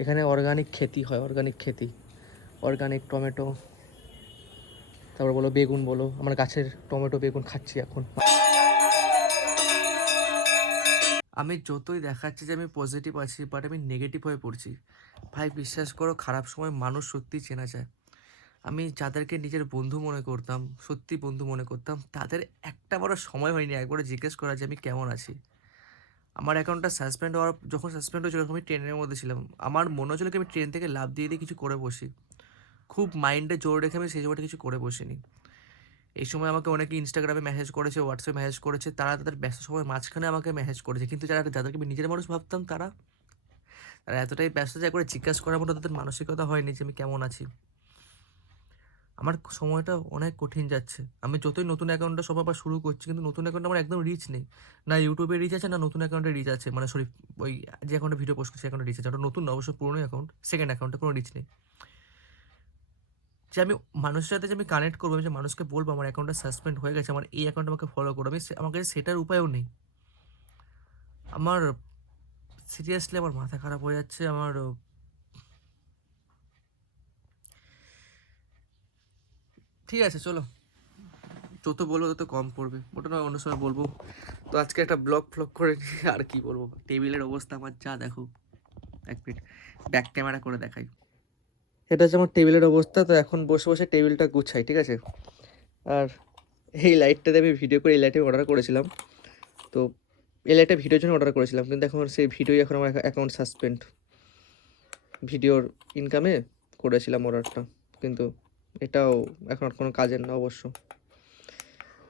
এখানে অর্গানিক খেতি হয়, অর্গানিক টমেটো, তারপর বলো বেগুন বলো, আমার গাছের টমেটো বেগুন খাচ্ছি এখন। আমি যতই দেখাচ্ছি যে আমি পজিটিভ আছি, বাট আমি নেগেটিভ হয়ে পড়ছি। ভাই বিশ্বাস করো, খারাপ সময় মানুষ সত্যি চেনা যায়। আমি যাদেরকে নিজের বন্ধু মনে করতাম, সত্যি বন্ধু মনে করতাম, তাদের একটা বড় সময় হয়নি একবারে জিজ্ঞেস করা যে আমি কেমন আছি। আমার অ্যাকাউন্টটা সাসপেন্ড হওয়ার, যখন সাসপেন্ড হয়েছিল তখন আমি ট্রেনের মধ্যে ছিলাম। আমার মনে হচ্ছিল কি আমি ট্রেন থেকে লাফ দিয়ে দিয়ে কিছু করে বসি। খুব মাইন্ডে জোর রেখে আমি সেই সময়টা কিছু করে বসিনি। এই সময় আমাকে অনেকে ইনস্টাগ্রামে মেসেজ করেছে, হোয়াটসঅ্যাপে মেসেজ করেছে, তারা তাদের ব্যস্ত সময়ের মাঝখানে আমাকে মেসেজ করেছে, কিন্তু যাদেরকে আমি নিজের মানুষ ভাবতাম, তারা তারা এতটাই ব্যস্ত যে একবারে জিজ্ঞাসা করার মতো তাদের মানসিকতা হয়নি যে আমি কেমন আছি। আমার সময়টা অনেক কঠিন যাচ্ছে। আমি যতই নতুন অ্যাকাউন্টটা সব আবার শুরু করছি, কিন্তু নতুন অ্যাকাউন্টে আমার একদম রিচ নেই। না ইউটিউবে রিচ আছে, না নতুন অ্যাকাউন্টে রিচ আছে, মানে সরি, ওই যে অ্যাকাউন্টে ভিডিও পোস্ট করছি অ্যাকাউন্টে রিচ আছে, ওটা নতুন না অবশ্য, পুরোনো অ্যাকাউন্ট, সেকেন্ড অ্যাকাউন্টে কোনো রিচ নেই। যে আমি মানুষের সাথে যে আমি কানেক্ট করবো, আমি যে মানুষকে বলবো আমার অ্যাকাউন্টটা সাসপেন্ড হয়ে গেছে, আমার এই অ্যাকাউন্ট আমাকে ফলো করো, আমার কাছে সেটার উপায়ও নেই। আমার সিরিয়াসলি আমার মাথা খারাপ হয়ে যাচ্ছে। আমার ঠিক আছে চলো, যত বলবো তত কম পড়বে, ওটা নয় অন্য সময় বলবো। তো আজকে একটা ব্লগ ফ্লগ করে নিই, আর কি বলবো। টেবিলের অবস্থা আমার যা, দেখো এক মিনিট ব্যাক ক্যামেরা করে দেখাই। এটা হচ্ছে আমার টেবিলের অবস্থা। তো এখন বসে বসে টেবিলটা গুছাই, ঠিক আছে। আর এই লাইটটাতে আমি ভিডিও করে, এই লাইটে অর্ডার করেছিলাম। তো এই লাইটটা ভিডিওর জন্য অর্ডার করেছিলাম, কিন্তু এখন সেই ভিডিওই এখন আমার অ্যাকাউন্ট সাসপেন্ড। ভিডিওর ইনকামে করেছিলাম অর্ডারটা, কিন্তু এটাও এখন আর কোনো কাজের না অবশ্য।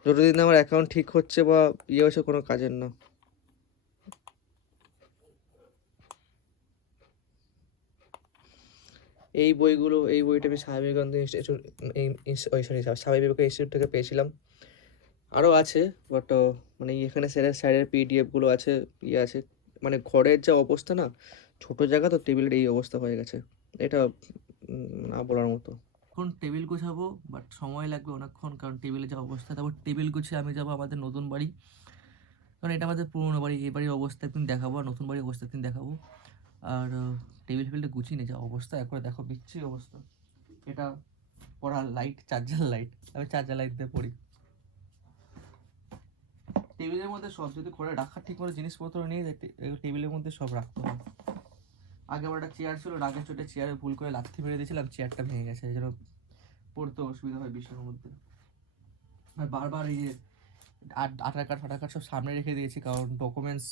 যতদিন আমার অ্যাকাউন্ট ঠিক হচ্ছে বা ইয়ে হচ্ছে, কোনো কাজের না। এই বইগুলো, এই বইটা আমি স্বামী বিবেকানন্দ ইনস্টিটিউট, স্বামী বিবেকানন্দ ইনস্টিটিউট থেকে পেয়েছিলাম। আরও আছে, বাট মানে এখানে স্যারের পিডিএফগুলো আছে, ইয়ে আছে। মানে ঘরের যা অবস্থা না, ছোট জায়গা তো, টেবিলের এই অবস্থা হয়ে গেছে, এটা না বলার মতো। এখন টেবিল গুছাবো, বাট সময় লাগবে অনেকক্ষণ, কারণ টেবিলের যা অবস্থা। তারপর টেবিল গুছিয়ে আমি যাবো আমাদের নতুন বাড়ি, কারণ এটা আমাদের পুরোনো বাড়ি। এই বাড়ির অবস্থা একদিন দেখাবো, আর নতুন বাড়ির অবস্থা একদিন দেখাবো। আর টেবিল ফেবিলটা গুছিয়ে নিয়ে যা অবস্থা একবারে দেখো, বিচ্ছিরি অবস্থা। এটা পড়ার লাইট, চার্জার লাইট, আমি চার্জার লাইট দিয়ে পড়ি। টেবিলের মধ্যে সব যদি করে রাখার ঠিক মতো জিনিসপত্র নিয়ে টেবিলের মধ্যে সব রাখতে হয়। আগে আমার একটা চেয়ার ছিল, রাগের চোটে চেয়ারে ভুল করে লাথি মেরে দিয়েছিলাম, চেয়ারটা ভেঙে গেছে, এই জন্য পড়তে অসুবিধা হয় বিষয়ের মধ্যে। আর বারবার এই যে আধার কার্ড ফাটার কার্ড সব সামনে রেখে দিয়েছি, কারণ ডকুমেন্টস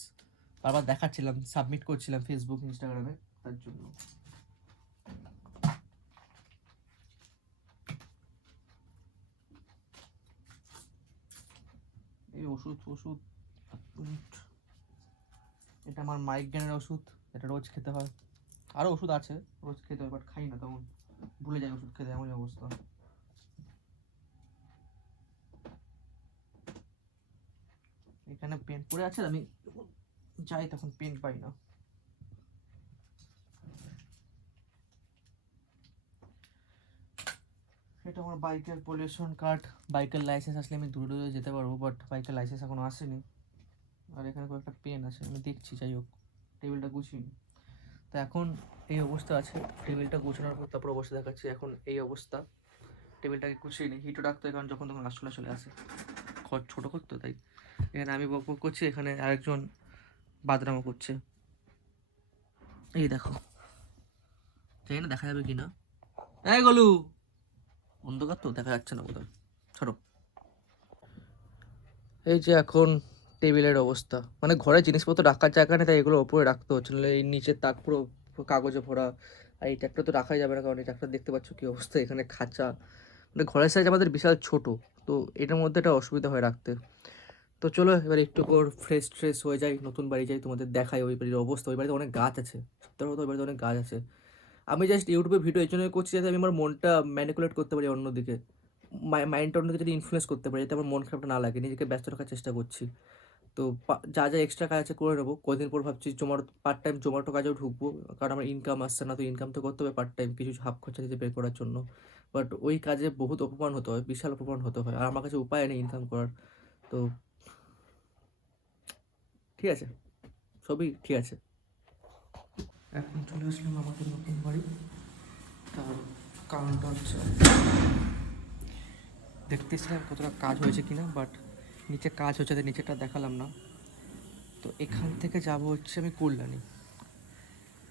বারবার দেখাচ্ছিলাম, সাবমিট করছিলাম ফেসবুক ইনস্টাগ্রামে, তার জন্য। এই ওষুধ এটা আমার মাইগ্রেনের ওষুধ, এটা রোজ খেতে হয়। আরও ওষুধ আছে রোজ খেতে হয়, বাট খাই না, তখন ভুলে যাই ওষুধ খেতে, এমনই অবস্থা। এখানে পেন পড়ে আছে, আমি যাই তখন পেন পাই না। এটা আমার বাইকের পলিউশন কার্ড, বাইকের লাইসেন্স আসলে আমি দূরে দূরে যেতে পারবো, বাট বাইকের লাইসেন্স এখনো আসেনি। আর এখানে কয়েকটা পেন আছে, আমি দেখছি, যাই হোক টেবিলটা গুছিয়ে। তো এখন এই অবস্থা আছে, টেবিলটা গুছানোর পর তারপর অবস্থা দেখাচ্ছি। এখন এই অবস্থা, টেবিলটাকে গুছিয়ে নিই, হিটও রাখতে হয়, কারণ যখন তখন আসলে চলে আসে, ঘর ছোটো করতে, তাই। এখানে আমি বক বক করছি, এখানে আরেকজন বাদরামো করছে, এই দেখো, জানি না দেখা যাবে কি না। এই গলু, অন্ধকার তো দেখা যাচ্ছে না বোধহয়, ছাড়ো। এই যে এখন টেবিলের অবস্থা, মানে ঘরে জিনিসপত্র রাখার জায়গা নেই, তাই এগুলো ওপরে রাখতে হচ্ছে, নাহলে এই নিচের তাক পুরো কাগজে ভরা। আর এই ট্র্যাক্টর তো রাখাই যাবে না, কারণ এই ট্র্যাক্টর দেখতে পাচ্ছ কি অবস্থা, এখানে খাঁচা। মানে ঘরের সাইজ আমাদের বিশাল ছোট, তো এটার মধ্যে একটা অসুবিধা হয় রাখতে। তো চলো এবার একটু পর ফ্রেশ ট্রেশ হয়ে যাই, নতুন বাড়ি যাই, তোমাদের দেখাই ওই বাড়ির অবস্থা। ওই বাড়িতে অনেক গাছ আছে, সত্যি কথা ওই বাড়িতে অনেক গাছ আছে। আমি জাস্ট ইউটিউবে ভিডিও এই জন্যই করছি, যাতে আমি আমার মনটা ম্যানিকুলেট করতে পারি অন্যদিকে, মাইন্ডটা অন্যদিকে যদি ইনফ্লুয়েন্স করতে পারি, যাতে আমার মন খারাপটা না লাগে, নিজেকে ব্যস্ত রাখার চেষ্টা করছি। তো যা যা এক্সট্রা কাজ আছে করে নেবো। কদিন পর ভাবছি পার্ট টাইম জোম্যাটো কাজেও ঢুকবো, কারণ আমার ইনকাম আসছে না, তো ইনকাম তো করতে হবে পার্ট টাইম, কিছু হাফ খরচা নিজে বের করার জন্য। বাট ওই কাজে বহুত অপমান হতে হয়, বিশাল অপমান হতে হয়, আর আমার কাছে উপায় নেই ইনকাম করার। তো ঠিক আছে, সবই ঠিক আছে। এখন চলে আসলাম আমাদের নতুন বাড়ি। তার কারণটা হচ্ছে দেখতেছিলাম কতটা কাজ হয়েছে কিনা, বাট নিচে কাজ হচ্ছে, তাই নিচেটা দেখালাম না। তো এখান থেকে যাব হচ্ছে আমি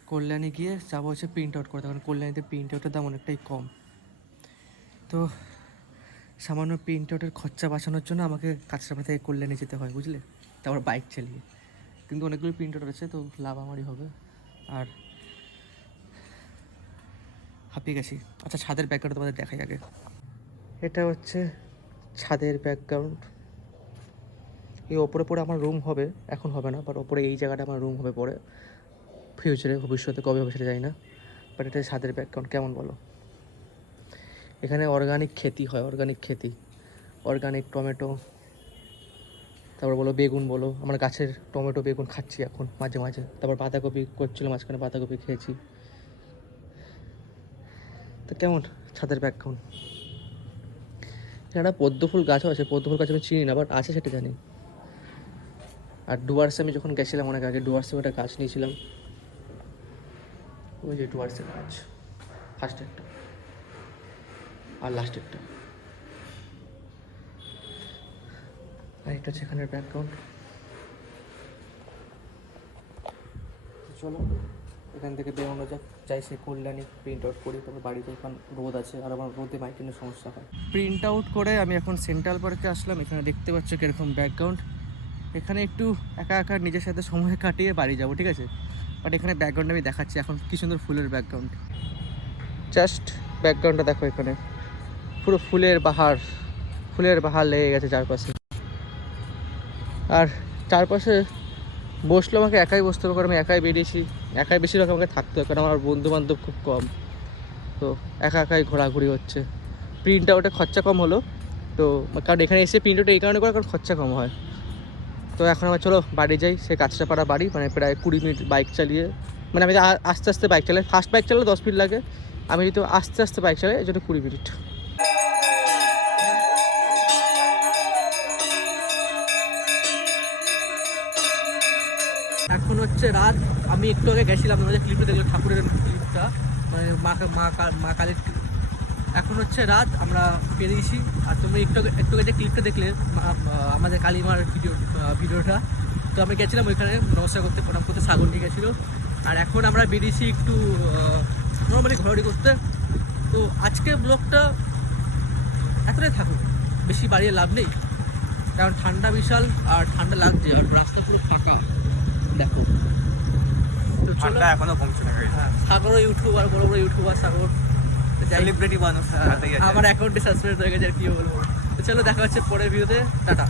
কল্যাণী গিয়ে যাবো হচ্ছে প্রিন্ট আউট করতে, কারণ কল্যাণীতে প্রিন্ট আউটের দাম অনেকটাই কম। তো সামান্য প্রিন্ট আউটের খরচা বাঁচানোর জন্য আমাকে কাঁচরাপাড়া থেকে কল্যাণী যেতে হয়, বুঝলে, তারপর বাইক চালিয়ে। কিন্তু অনেকগুলো প্রিন্ট আউট আছে, তো লাভ আমারই হবে। আর হাঁপিয়ে গেছি। আচ্ছা, ছাদের ব্যাকগ্রাউন্ড তোমাদের দেখাই আগে। এটা হচ্ছে ছাদের ব্যাকগ্রাউন্ড। এই ওপরে পরে আমার রুম হবে, এখন হবে না, বাট ওপরে এই জায়গাটা আমার রুম হবে পরে, ফিউচারে, ভবিষ্যতে কবে হবে সেটা জানি না। বাট এটা ছাদের ব্যাকগ্রাউন্ড কেমন বলো? এখানে অর্গানিক খেতি হয়, অর্গানিক টমেটো, তারপর বলো বেগুন, বলো আমার গাছের টমেটো বেগুন খাচ্ছি এখন মাঝে মাঝে। তারপর বাঁধাকপি করছিল মাঝখানে, বাঁধাকপি খেয়েছি। তো কেমন ছাদের ব্যাকগ্রাউন্ড? একটা পদ্ম ফুল গাছও আছে, পদ্ম ফুল গাছ আমি চিনি না, বাট আছে সেটা জানি। আর ডুয়ার্সে আমি যখন গেছিলাম অনেক আগে, ডুয়ার্সে একটা গাছ নিয়েছিলাম, ওই যে ডুয়ার্সের গাছ, ফার্স্ট একটা আর লাস্ট একটা। আর এটা হচ্ছে এখানের ব্যাকগ্রাউন্ড। চলো এখান থেকে বেরোনো যাক, যাই সে কল্যাণী প্রিন্ট আউট করি, তারপর বাড়িতে এখন রোদ আছে, আর আমার রোদে মাইকেনের সমস্যা হয়। প্রিন্ট আউট করে আমি এখন সেন্ট্রাল পার্কে আসলাম। এখানে দেখতে পাচ্ছ কীরকম ব্যাকগ্রাউন্ড। এখানে একটু একা একা নিজের সাথে সময় কাটিয়ে বাড়ি যাবো, ঠিক আছে? বাট এখানে ব্যাকগ্রাউন্ড আমি দেখাচ্ছি এখন, কী সুন্দর ফুলের ব্যাকগ্রাউন্ড। জাস্ট ব্যাকগ্রাউন্ডটা দেখো, এখানে পুরো ফুলের বাহার লেগে গেছে চারপাশে। আর চারপাশে বসলে আমাকে একাই বসতে হবে, কারণ আমি একাই বেরিয়েছি, একাই বেশিরভাগ আমাকে থাকতে হবে, কারণ আমার বন্ধু বান্ধব খুব কম। তো একাই ঘোরাঘুরি হচ্ছে। প্রিন্ট আউটে খরচা কম হলো, তো কারণ এখানে এসে প্রিন্ট আউট এই কারণে করে কারণ খরচা কম হয়। তো এখন আমার চলো বাড়ি যাই, সে কাঁচরাপাড়া বাড়ি, মানে প্রায় 20 মিনিট বাইক চালিয়ে, মানে আমি আস্তে আস্তে বাইক চালাই, ফাস্ট বাইক চালালে 10 মিনিট লাগে, আমি যদি আস্তে আস্তে বাইক চালাই এই জন্য 20 মিনিট। এখন হচ্ছে রাত, আমি একটু আগে গেছিলাম, তোমাদের ক্লিপটা দেখলো, ঠাকুরের ক্লিপটা, মানে মা কালীর। এখন হচ্ছে রাত, আমরা বেরিয়েছি। আর তুমি একটু আগে যে ক্লিপটা দেখলে আমাদের কালীমার ভিডিওটা, তো আমি গেছিলাম ওইখানে নমস্কার করতে, প্রণাম করতে, সাগর নিয়ে গেছিলো। আর এখন আমরা বেরিয়েছি একটু নর্মালি ঘোরাঘুরি করতে। তো আজকের ব্লগটা এতটাই থাকুক, বেশি বাড়িয়ে লাভ নেই, কারণ ঠান্ডা বিশাল, আর ঠান্ডা লাগছে, আর রাস্তা পুরো ফাঁকা দেখো। তো ঠান্ডা এখনো কমছে না। হ্যাঁ, সাগরও ইউটিউবার, বড় বড় ইউটিউবার সাগর, সেলিব্রিটি মানুষ, আমার অ্যাকাউন্টে সাবস্ক্রাইব হয়ে গেছে, আর কি বলবো। তো চলো দেখা হচ্ছে পরের ভিডিওতে, টাটা।